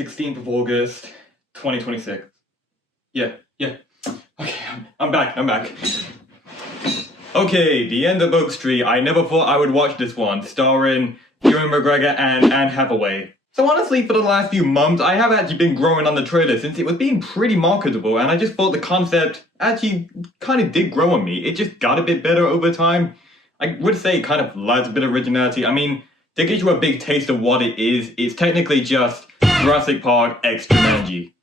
16th of August, 2026. Yeah. Okay, I'm back. Okay, The End of Oak Street. I never thought I would watch this one, starring Euan Macgregor and Anne Hathaway. So honestly, for the last few months, I have actually been growing on the trailer since it was being pretty marketable, and I just thought the concept actually kind of did grow on me. It just got a bit better over time. I would say it kind of lacks a bit of originality. I mean, to get you a big taste of what it is, it's technically just Jurassic Park X Jumanji.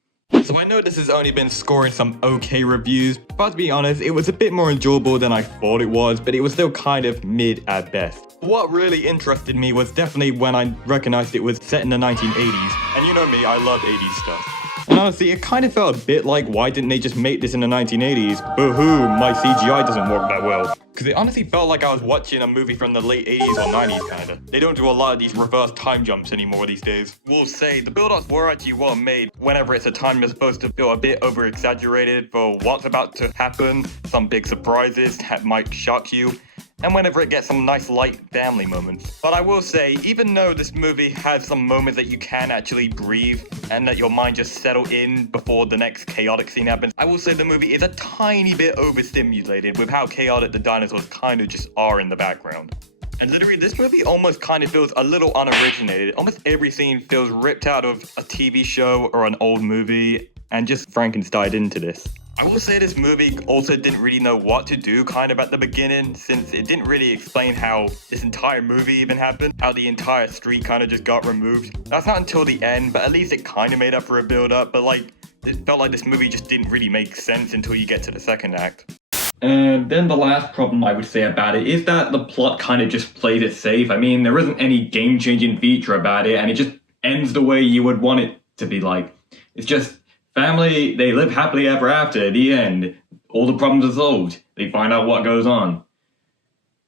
So I know this has only been scoring some okay reviews, but to be honest, it was a bit more enjoyable than I thought it was, but it was still kind of mid at best. What really interested me was definitely when I recognized it was set in the 1980s, and you know me, I love 80s stuff. And honestly, it kind of felt a bit like, why didn't they just make this in the 1980s? Boo-hoo, my CGI doesn't work that well. Because it honestly felt like I was watching a movie from the late 80s or 90s kinda. They don't do a lot of these reverse time jumps anymore these days. We'll say, the build-ups were actually well made. Whenever it's a time you're supposed to feel a bit over-exaggerated for what's about to happen, some big surprises that might shock you, and whenever it gets some nice light family moments. But I will say, even though this movie has some moments that you can actually breathe and that your mind just settle in before the next chaotic scene happens, I will say the movie is a tiny bit overstimulated with how chaotic the dinosaurs kind of just are in the background. And literally, this movie almost kind of feels a little unoriginated. Almost every scene feels ripped out of a TV show or an old movie and just Frankensteined into this. I will say this movie also didn't really know what to do kind of at the beginning, since it didn't really explain how this entire movie even happened, how the entire street kind of just got removed. That's not until the end, but at least it kind of made up for a build-up, but like, it felt like this movie just didn't really make sense until you get to the second act. And then the last problem I would say about it is that the plot kind of just plays it safe. I mean, there isn't any game-changing feature about it, and it just ends the way you would want it to be like. It's just family, they live happily ever after, the end. All the problems are solved. They find out what goes on.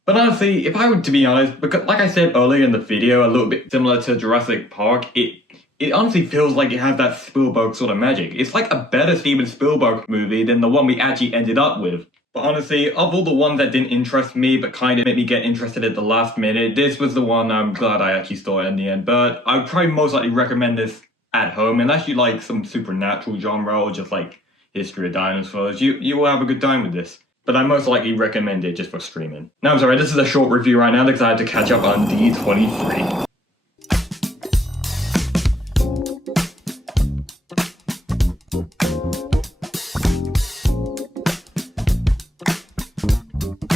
But honestly, if I were to be honest, because like I said earlier in the video, a little bit similar to Jurassic Park, it honestly feels like it has that Spielberg sort of magic. It's like a better Steven Spielberg movie than the one we actually ended up with. But honestly, of all the ones that didn't interest me but kind of made me get interested at the last minute, this was the one I'm glad I actually saw in the end. But I would probably most likely recommend this at home, unless you like some supernatural genre or just like history of dinosaurs. You will have a good time with this. But I most likely recommend it just for streaming. Now I'm sorry, this is a short review right now because I had to catch up on D23.